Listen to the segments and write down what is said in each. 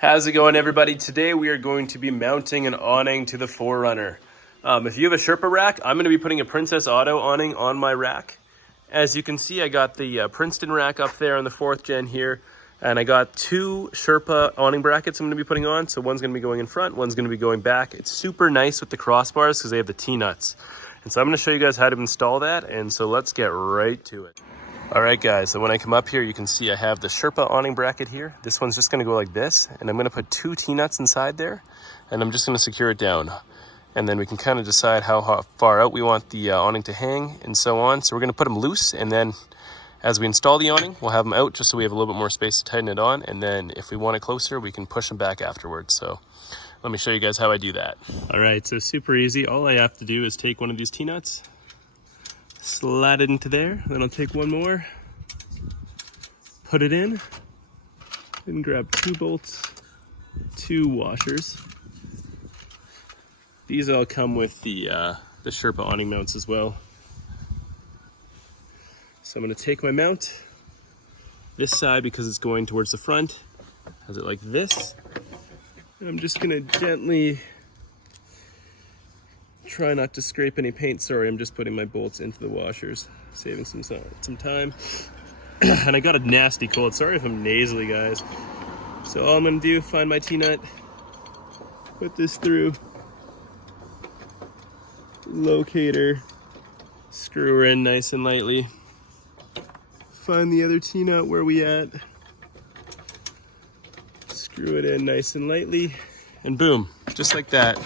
How's it going, everybody? Today we are going to be mounting an awning to the 4Runner. If you have a Sherpa rack, I'm going to be putting a Princess Auto awning on my rack. As you can see, I got the Princeton rack up there on the 4th gen here, and I got two Sherpa awning brackets I'm going to be putting on. So one's going to be going in front, one's going to be going back. It's super nice with the crossbars because they have the T-nuts. And so I'm going to show you guys how to install that, and so let's get right to it. All right, guys, so when I come up here, you can see I have the Sherpa awning bracket here. This one's just gonna go like this, and I'm gonna put two T-nuts inside there, and I'm just gonna secure it down. And then we can kind of decide how far out we want the awning to hang and so on. So we're gonna put them loose, and then as we install the awning, we'll have them out just so we have a little bit more space to tighten it on. And then if we want it closer, we can push them back afterwards. So let me show you guys how I do that. All right, so super easy. All I have to do is take one of these T-nuts, slide it into there, then I'll take one more, put it in, then grab two bolts, two washers. These all come with the Sherpa awning mounts as well. So I'm going to take my mount, this side because it's going towards the front, has it like this, and I'm just going to gently try not to scrape any paint. Sorry, I'm just putting my bolts into the washers, saving some time. And I got a nasty cold. Sorry if I'm nasally, guys. So all I'm gonna do, find my T-nut, put this through, locator, screw her in nice and lightly, find the other T-nut where we at, screw it in nice and lightly, and boom, just like that.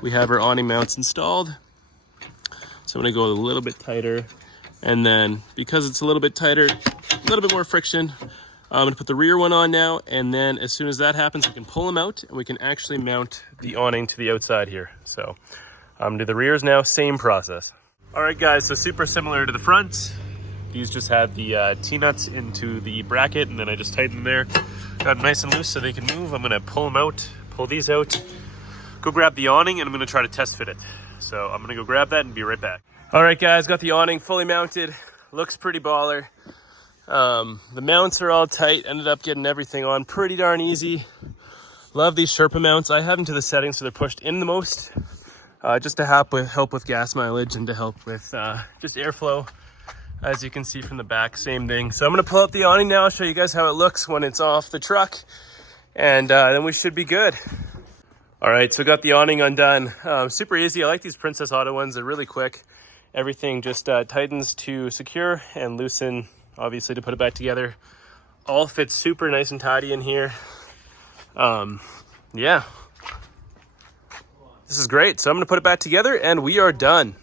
We have our awning mounts installed. So I'm gonna go a little bit tighter. And then because it's a little bit tighter, a little bit more friction, I'm gonna put the rear one on now. And then as soon as that happens, we can pull them out and we can actually mount the awning to the outside here. So I'm gonna do the rears now, same process. All right, guys, so super similar to the front. These just had the T-nuts into the bracket, and then I just tightened them there. Got them nice and loose so they can move. I'm gonna pull them out, pull these out, go grab the awning, and I'm gonna try to test fit it. So I'm gonna go grab that and be right back. All right, guys, got the awning fully mounted. Looks pretty baller. The mounts are all tight. Ended up getting everything on pretty darn easy. Love these Sherpa mounts. I have them to the settings so they're pushed in the most, just to help with gas mileage and to help with just airflow. As you can see from the back, same thing. So I'm gonna pull out the awning now, show you guys how it looks when it's off the truck, and then we should be good. All right, so got the awning undone. Super easy. I like these Princess Auto ones. They're really quick. Everything just tightens to secure and loosen, obviously, to put it back together. All fits super nice and tidy in here. Yeah. This is great. So I'm going to put it back together and we are done.